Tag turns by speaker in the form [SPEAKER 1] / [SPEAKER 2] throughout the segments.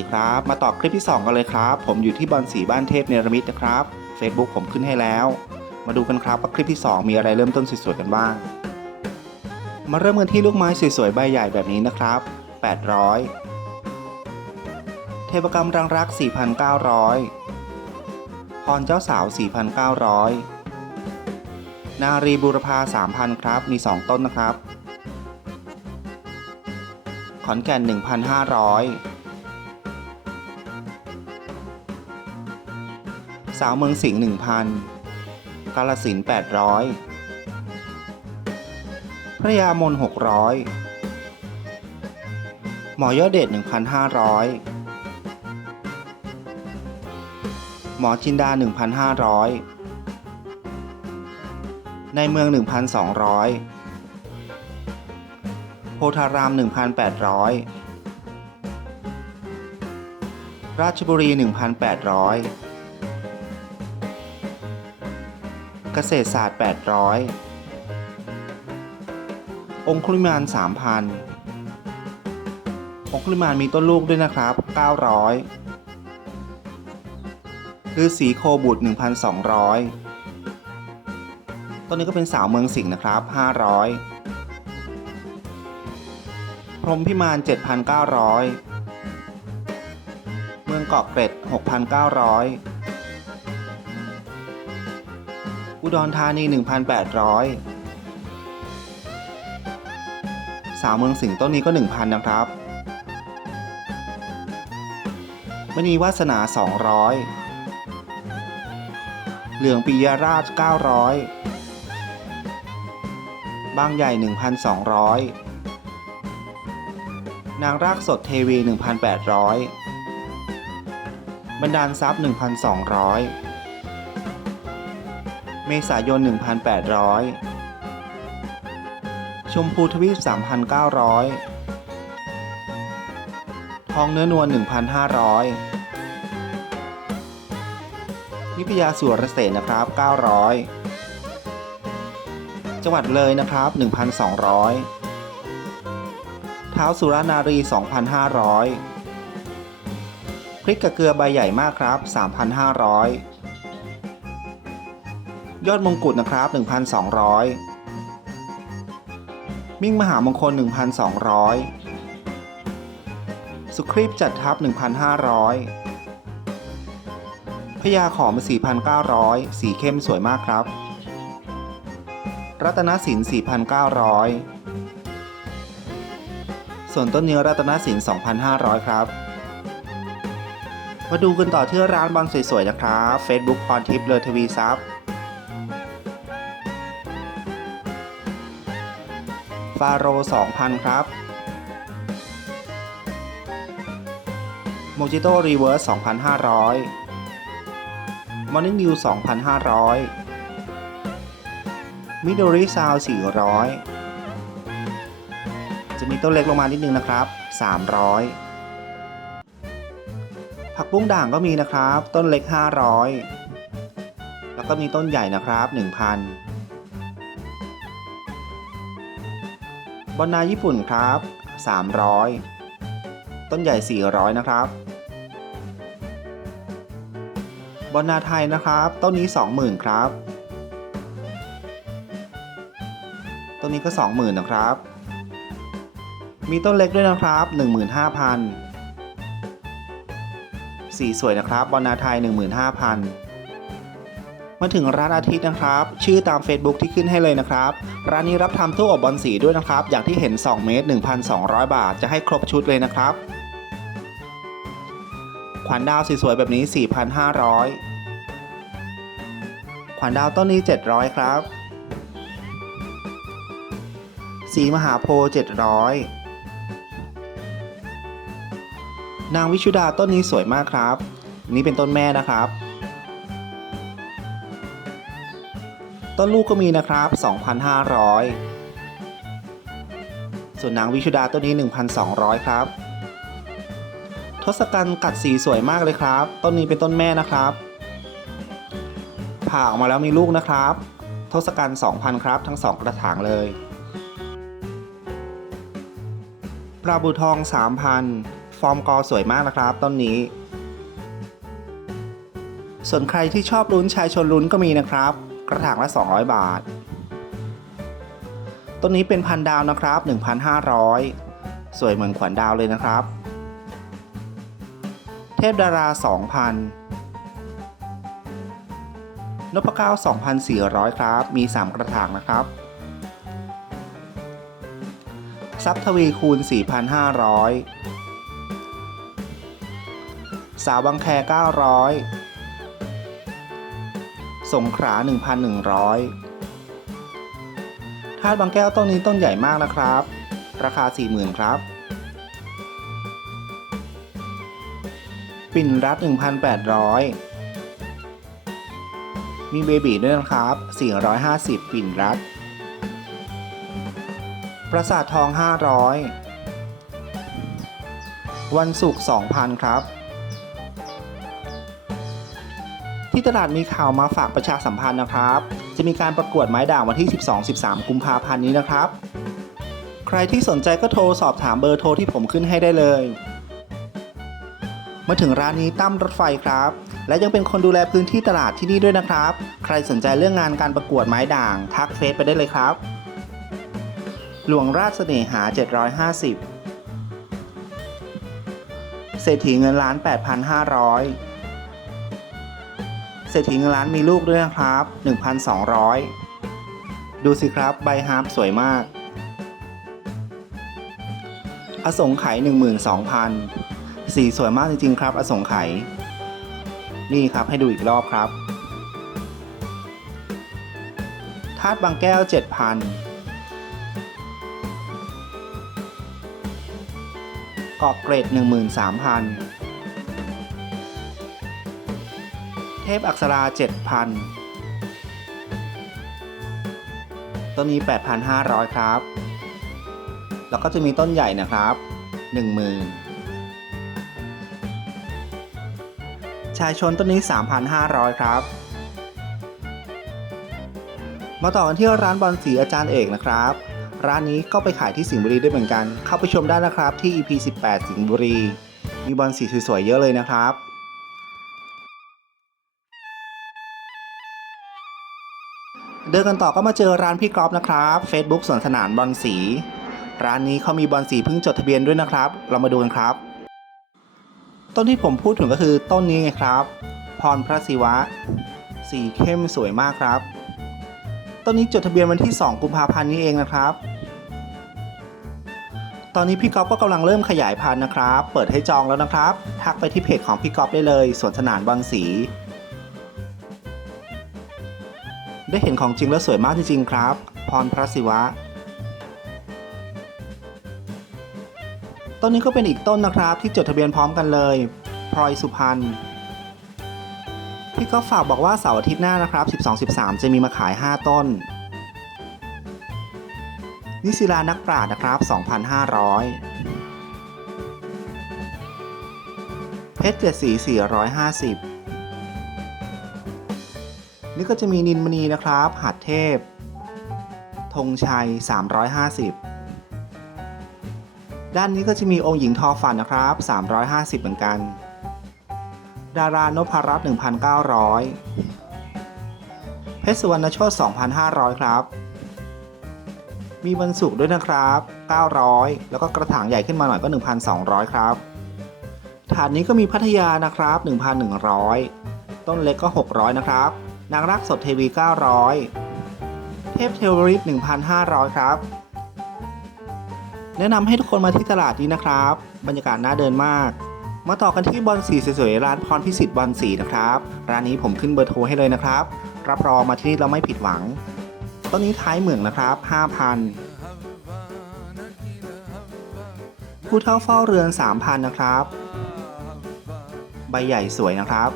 [SPEAKER 1] ดีครับ มาต่อคลิปที่ 2 กันเลยครับ ผมอยู่ที่บอลสีบ้านเทพเนรมิตนะครับ Facebook ผมขึ้นให้แล้ว มาดูกันครับว่าคลิปที่ 2 มีอะไรเริ่มต้นสวยๆกันบ้าง มาเริ่มกันที่ลูกไม้สวยๆใบใหญ่แบบนี้นะครับ 800 เทพกรรมรังรัก 4,900 พรเจ้าสาว 4,900 นารีบูรพา 3,000 ครับ มี 2 ต้นนะครับ ขอนแก่น 1,500 สาวเมืองสิงห์1,000 กาลสิน800 พระยามน600 หมอยอดเดช1,500 หมอจินดา 1,500 ในเมือง 1,200 โพธาราม 1,800ราชบุรี 1,800 เกษตรศาสตร์ 800 องคุลิมาน 3,000 องคุลิมานมีต้นลูกด้วยนะครับ 900 คือสีโคบุตร 1,200 ต้นนี้ก็เป็นสาวเมืองสิงห์นะครับ 500 พรมพิมาน 7,900 เมืองเกาะเกร็ด 6,900 ดรธานี 1,800 สาวเมืองสิงห์ต้นนี้ก็ 1,000 นะครับมณีวาสนา 200 เหลืองปิยราช 900 บางใหญ่ 1,200 นางรากสดเทวี 1,800 บรรดาลทรัพย์ 1,200 เมษายน 1,800 ชมพูทวีป 3,900 ทองเนื้อนวล 1,500 นิพยาสุรเสนนะครับ 900 จังหวัดเลยนะครับ 1,200 เท้าสุรานารี 2,500 พริกกระเกลือใบใหญ่มากครับ 3,500 ยอดมงกุฎนะครับ 1,200 มิ่งมหามงคล 1,200 สุครีบจัดทับ1,500 พญาขอม 4,900 สีเข้มสวยมากครับ รัตนสิน4,900 ส่วนต้นเนื้อรัตนสิน2,500 ครับมาดูกันต่อที่ร้านบอลสวยๆนะครับ Facebook พรทิพย์เลอทวีซับ ฟาโร2,000 ครับโมจิโต้รีเวิร์ส2,500มอร์นิ่งนิว2,500มิโดริซาว400 จะมีต้นเล็กลงมานิดนึงนะครับ 300 ผักบุ้งด่างก็มีนะครับ ต้นเล็ก 500 แล้วก็มีต้นใหญ่นะครับ 1,000 บอนนาญี่ปุ่นครับ 300 ต้นใหญ่ 400 นะครับ บอนนาไทยนะครับ ต้นนี้ 20,000 ครับ ต้นนี้ก็ 20,000 นะครับ มีต้นเล็กด้วยนะครับ 15,000 สีสวยนะครับ บอนนาไทย 15,000 มาถึงร้านอาทิตย์นะครับ ชื่อตาม Facebook ที่ขึ้นให้เลยนะครับ ร้านนี้รับทำตู้อบบอลสีด้วยนะครับ อย่างที่เห็น 2 เมตร 1,200 บาท จะให้ครบชุดเลยนะครับ ขวัญดาวสวยๆแบบนี้ 4,500 ขวัญดาวต้นนี้ 700 ครับ สีมหาโพธิ์700นางวิชุดาต้นนี้สวยมากครับ นี่เป็นต้นแม่นะครับ ต้นลูกก็มีนะครับ 2,500 ส่วนนางวิชุดาต้นนี้ 1,200 ครับ ทศกัณฐ์กัดสีสวยมากเลยครับ ต้นนี้เป็นต้นแม่นะครับผ่าออกมาแล้วมีลูกนะครับ ทศกัณฐ์2,000 ครับ ทั้ง 2 กระถางเลย ปลาบูทอง 3,000ฟฟอร์มกอสวยมากนะครับ ต้นนี้ ส่วนใครที่ชอบลุ้นชายชนลุ้นก็มีนะครับ กระถางละ 200 บาท ต้นนี้เป็นพันดาวนะครับ 1,500 สวยเหมือนขวัญดาวเลยนะครับ เทพดารา 2,000 นพเก้า2,400 ครับ มี 3 กระถางนะครับ ซับทวีคูณ 4,500 สาวบางแค 900 สงขลา1,100ธาตุบางแก้วต้นนี้ต้นใหญ่มากนะครับ ราคา 40,000 ครับ ปิ่นรัด 1,800 มีเบบีด้วยนะครับ 450 ปิ่นรัด ประสาททอง 500 วันศุกร์2,000 ครับ ที่ตลาดมีข่าวมาฝากประชาสัมพันธ์นะครับ จะมีการประกวดไม้ด่างวันที่ 12-13 กุมภาพันธ์นี้นะครับ ใครที่สนใจก็โทรสอบถามเบอร์โทรที่ผมขึ้นให้ได้เลย มาถึงร้านนี้ตั้มรถไฟครับ และยังเป็นคนดูแลพื้นที่ตลาดที่นี่ด้วยนะครับ ใครสนใจเรื่องงานการประกวดไม้ด่างทักเฟซไปได้เลยครับ หลวงราชเสน่หา 750 เศรษฐีเงินล้าน 8,500 เศรษฐีเงินล้านมีลูกด้วยนะครับ 1,200 ดูสิครับใบฮาร์ปสวยมาก อสงไขย12,000 สีสวยมากจริงๆครับ อสงไขยนี่ครับให้ดูอีกรอบครับธาตุบางแก้ว 7,000กอกเกรด13,000 พอักษรา 7,000 ต้นนี้ 8,500 ครับ แล้วก็จะมีต้นใหญ่นะครับ 10,000 ชายชนต้นนี้ 3,500 ครับ มาต่อกันที่ร้านบอลสีอาจารย์เอกนะครับ ร้านนี้ก็ไปขายที่สิงห์บุรีได้เหมือนกัน เข้าไปชมได้นะครับที่ EP 18 สิงห์บุรี มีบอลสีสวยๆเยอะเลยนะครับ เดินกันต่อก็มาเจอร้านพี่กรอบนะครับ Facebook สวนสนานบอลสี ร้านนี้เขามีบอลสีเพิ่งจดทะเบียนด้วยนะครับ เรามาดูกันครับ ต้นที่ผมพูดถึงก็คือต้นนี้ไงครับ พรพระศิวะ สีเข้มสวยมากครับ ต้นนี้จดทะเบียนวันที่ 2 กุมภาพันธ์นี้เองนะครับ ตอนนี้พี่ก๊อฟก็กำลังเริ่มขยายพันธุ์นะครับ เปิดให้จองแล้วนะครับ ทักไปที่เพจของพี่ก๊อฟได้เลยสวนสนานบอลสี ได้เห็นของจริงแล้วสวยมากจริงๆครับ พรพระศิวะ ต้นนี้ก็เป็นอีกต้นนะครับ ที่จดทะเบียนพร้อมกันเลย พลอยสุพรรณ พี่ก็ฝากบอกว่าเสาร์อาทิตย์หน้านะครับ 12-13 จะมีมาขาย 5 ต้น นิศิลานักปราชญ์นะครับ 2,500 เพชรเจ็ดสี 450 นี่ก็จะมีนินมณีนะครับหัดเทพธงชัย 350 ด้านนี้ก็จะมีองค์หญิงทอฝันนะครับ 350 เหมือนกัน ดารานพรัตน์1,900 เพชรสุวรรณโชต2,500 ครับ มีวันศุกด้วยนะครับ 900 แล้วก็กระถางใหญ่ขึ้นมาหน่อยก็ 1,200 ครับถาดนี้ก็มีพัทยานะครับ 1,100 ต้นเล็กก็ 600 นะครับ นางรักสดเทวี 900 เทพเทวริต1,500 ครับ แนะนำให้ทุกคนมาที่ตลาดนี้นะครับ บรรยากาศน่าเดินมาก มาต่อกันที่บอลสีสวยๆร้านพรพิสิทธิ์บอลสีนะครับ ร้านนี้ผมขึ้นเบอร์โทรให้เลยนะครับ รับรองมาที่นี่เราไม่ผิดหวังต้นนี้ท้ายเหมืองนะครับ 5,000 ผู้เท่าเฝ้าเรือน 3,000 นะครับ ใบใหญ่สวยนะครับ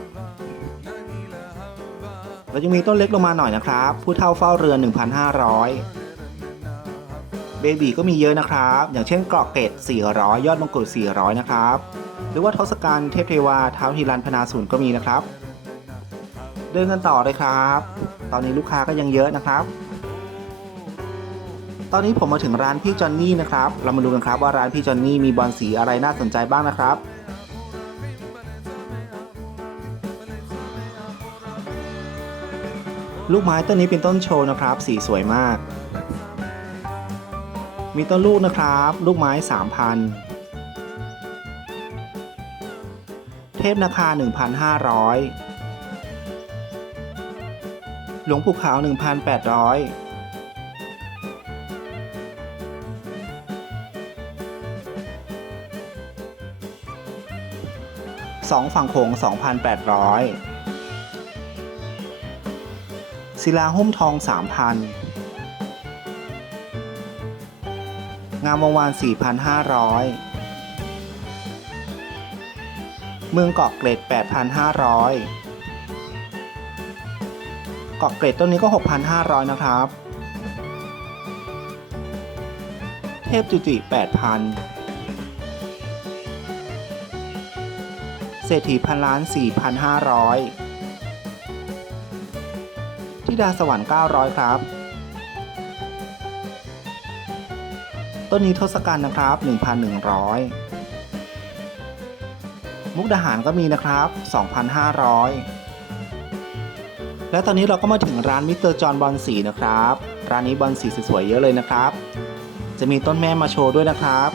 [SPEAKER 1] แล้วยังมีต้นเล็กลงมาหน่อยนะครับ ผู้เท่าเฝ้าเรือน1,500 เบบีก็มีเยอะนะครับ อย่างเช่นเกราะเกต400 ยอดมงกุฎ400 นะครับ หรือว่าทศกัณฐ์เทพเทวาเท้าทีรันพนาศูนย์ก็มีนะครับ เดินกันต่อเลยครับ ตอนนี้ลูกค้าก็ยังเยอะนะครับ ตอนนี้ผมมาถึงร้านพี่จอนนี่นะครับ เรามาดูกันครับว่าร้านพี่จอนนี่มีบอลสีอะไรน่าสนใจบ้างนะครับ ลูกไม้ต้นนี้เป็นต้นโชว์นะครับ สีสวยมาก มีต้นลูกนะครับ ลูกไม้ 3,000 เทพนาคา 1,500 หลวงปู่ขาว 1,800สองฝั่งโขง2,800 ศิลาหุ้มทอง3,000 งามวงวาน 4,500 เมืองเกาะเกร็ด 8,500 เกาะเกร็ดต้นนี้ก็ 6,500 นะครับ เทพจุติ 8,000 เศรษฐีพันล้าน 4,500 ทิดาสวรรค์ 900 ครับ ต้นนี้ทศกัณฐ์นะครับ 1,100 มุกดาหารก็มีนะครับ 2,500 และตอนนี้เราก็มาถึงร้านมิสเตอร์จอห์นบอลสีนะครับ ร้านนี้บอลสีสวยๆเยอะเลยนะครับ จะมีต้นแม่มาโชว์ด้วยนะครับ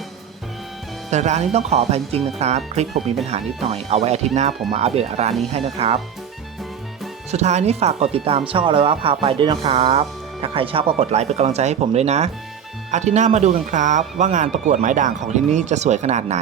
[SPEAKER 1] แต่ร้านนี้ต้องขออภัยจริงๆนะครับ คลิปผมมีปัญหานิดหน่อย เอาไว้อาทิตย์หน้าผมมาอัปเดตร้านนี้ให้นะครับ สุดท้ายนี้ฝากกดติดตามช่องอะไรวะพาไปด้วยนะครับ ถ้าใครชอบก็กดไลค์เป็นกำลังใจให้ผมด้วยนะอาทิตย์หน้ามาดูกันครับ ว่างานประกวดไม้ด่างของที่นี่จะสวยขนาดไหน